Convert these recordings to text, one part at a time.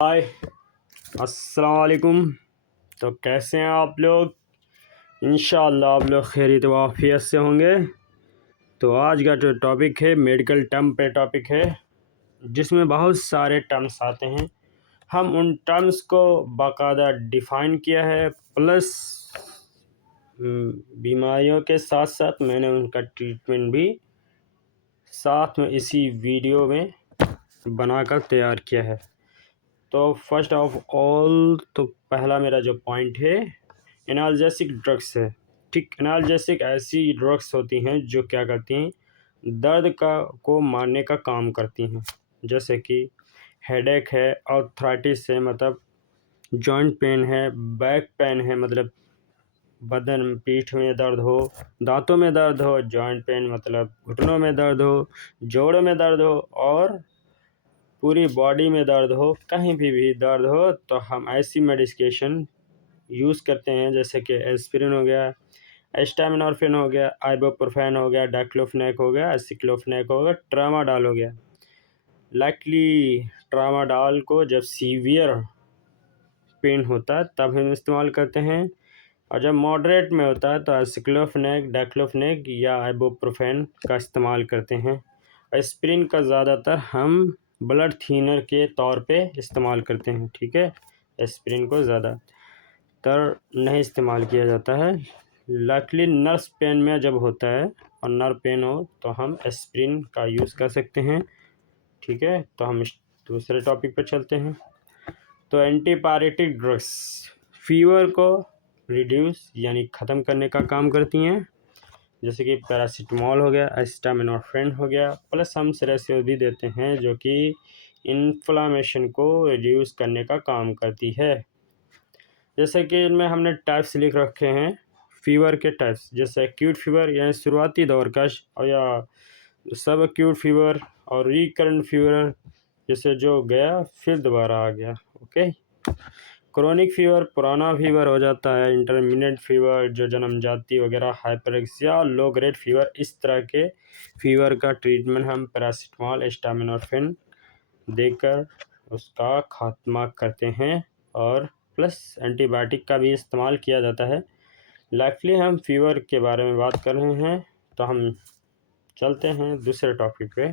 हाय, अस्सलाम वालेकुम। तो कैसे हैं आप लोग? इंशाअल्लाह आप लोग खैरियत व आफियत से होंगे। तो आज का जो टॉपिक है मेडिकल टर्म पे टॉपिक है, जिसमें बहुत सारे टर्म्स आते हैं। हम उन टर्म्स को बाकायदा डिफ़ाइन किया है, प्लस बीमारियों के साथ साथ मैंने उनका ट्रीटमेंट भी साथ में इसी वीडियो में बनाकर तैयार किया है। तो फर्स्ट ऑफ ऑल तो पहला मेरा जो पॉइंट है एनाल्जेसिक ड्रग्स है। ठीक, एनाल्जेसिक ऐसी ड्रग्स होती हैं जो क्या करती हैं, दर्द को मारने का काम करती हैं। जैसे कि हेडेक है, आर्थराइटिस है मतलब जॉइंट पेन है, बैक पेन है मतलब बदन पीठ में दर्द हो, दांतों में दर्द हो, जॉइंट पेन मतलब घुटनों में दर्द हो, जोड़ों में दर्द हो और पूरी बॉडी में दर्द हो, कहीं भी दर्द हो, तो हम ऐसी मेडिकेशन यूज़ करते हैं जैसे कि एस्पिरिन हो गया, एस्टामिनोफेन हो गया, आइबुप्रोफेन हो गया, डाइक्लोफेनेक हो गया, एसिक्लोफेनेक हो गया, ट्रामाडोल हो गया। लाइकली ट्रामाडोल को जब सीवियर पेन होता है तब हम इस्तेमाल करते हैं, और जब मॉडरेट में होता है तो एसिक्लोफेनेक, डाइक्लोफेनेक या आइबुप्रोफेन का इस्तेमाल करते हैं। एस्पिरिन का ज़्यादातर हम ब्लड थिनर के तौर पे इस्तेमाल करते हैं। ठीक है, एस्पिरिन को ज़्यादातर नहीं इस्तेमाल किया जाता है। लाइकली नर्व पेन में जब होता है और नर्व पेन हो तो हम एस्पिरिन का यूज़ कर सकते हैं। ठीक है, तो हम दूसरे टॉपिक पर चलते हैं। तो एंटीपायरेटिक ड्रग्स फीवर को रिड्यूस यानी ख़त्म करने का काम करती हैं, जैसे कि पैरासीटामोल हो गया, एस्टामिनोफेन हो गया, प्लस हम सेरेसियो भी देते हैं जो कि इन्फ्लामेशन को रिड्यूस करने का काम करती है। जैसे कि इनमें हमने टाइप्स लिख रखे हैं, फीवर के टाइप्स, जैसे एक्यूट फीवर यानी शुरुआती दौर का, और या सब एक्यूट फीवर और रिकरेंट फीवर जैसे जो गया फिर दोबारा आ गया। ओके, क्रोनिक फीवर पुराना फीवर हो जाता है, इंटरमीडिएट फीवर जो जन्मजाति वगैरह, हाइपरेक्सिया, लो ग्रेड फीवर, इस तरह के फीवर का ट्रीटमेंट हम पैरासीटामोल, एस्टामिनोफेन देकर उसका खात्मा करते हैं, और प्लस एंटीबायोटिक का भी इस्तेमाल किया जाता है। लाइकली हम फीवर के बारे में बात कर रहे हैं, तो हम चलते हैं दूसरे टॉपिक पे।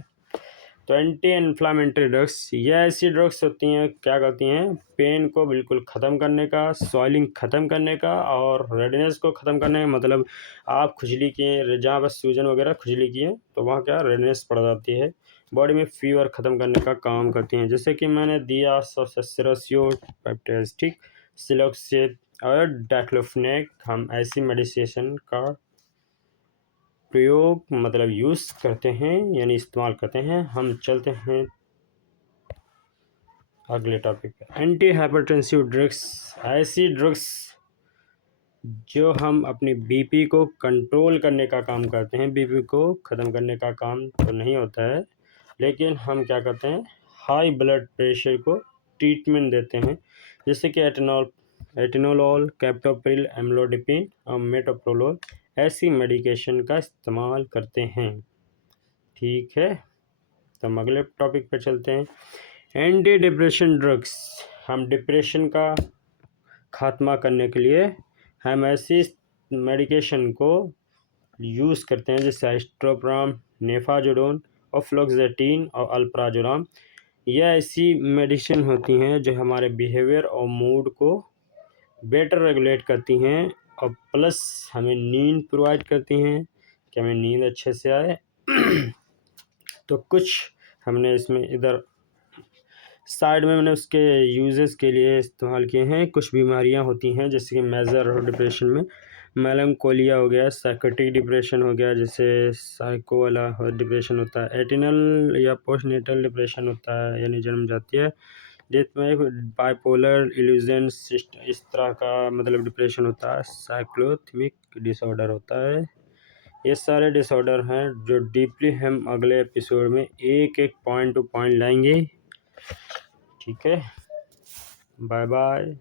तो एंटी इन्फ्लामेटरी ड्रग्स, ये ऐसी ड्रग्स होती हैं, क्या करती हैं, पेन को बिल्कुल ख़त्म करने का, स्वेलिंग ख़त्म करने का और रेडनेस को ख़त्म करने का। मतलब आप खुजली किए, जहाँ पर सूजन वगैरह खुजली किए तो वहाँ क्या रेडनेस पड़ जाती है, बॉडी में फीवर ख़त्म करने का काम करती हैं। जैसे कि मैंने दिया सेरोसियो पेप्टाइड्स, ठीक, सिलोक्सेब और डाइक्लोफेनेक, हम ऐसी मेडिकेशन का प्रयोग मतलब यूज़ करते हैं यानी इस्तेमाल करते हैं। हम चलते हैं अगले टॉपिक पे। एंटी हाइपरटेंसिव ड्रग्स, ऐसी ड्रग्स जो हम अपनी बीपी को कंट्रोल करने का काम करते हैं। बीपी को ख़त्म करने का काम तो नहीं होता है, लेकिन हम क्या करते हैं, हाई ब्लड प्रेशर को ट्रीटमेंट देते हैं, जैसे कि एटेनोल, कैप्टोप्रिल, एम्लोडिपिन और मेटोप्रोलोल, ऐसी मेडिकेशन का इस्तेमाल करते हैं। ठीक है, तो हम अगले टॉपिक पे चलते हैं। एंटी डिप्रेशन ड्रग्स, हम डिप्रेशन का खात्मा करने के लिए हम ऐसी मेडिकेशन को यूज़ करते हैं, जैसे एस्ट्रोप्राम, नेफाजोडोन और फ्लोक्सेटिन और अल्प्राजोलाम। यह ऐसी मेडिसिन होती हैं जो हमारे बिहेवियर और मूड को बेटर रेगुलेट करती हैं, और प्लस हमें नींद प्रोवाइड करती हैं कि हमें नींद अच्छे से आए। तो कुछ हमने इसमें इधर साइड में मैंने उसके यूजेस के लिए इस्तेमाल किए हैं। कुछ बीमारियां होती हैं जैसे कि मेजर डिप्रेशन में मेलंकोलिया हो गया, साइकोटिक डिप्रेशन हो गया, जैसे साइको वाला डिप्रेशन होता है, एटिनल या पोस्टनेटल डिप्रेशन होता है यानी जन्म जाती है, जिसमें बाइपोलर इल्यूजन इस तरह का मतलब डिप्रेशन होता है, साइक्लोथिमिक डिसऑर्डर होता है। ये सारे डिसऑर्डर हैं जो डीपली हम अगले एपिसोड में एक एक पॉइंट टू पॉइंट लाएंगे। ठीक है, बाय बाय।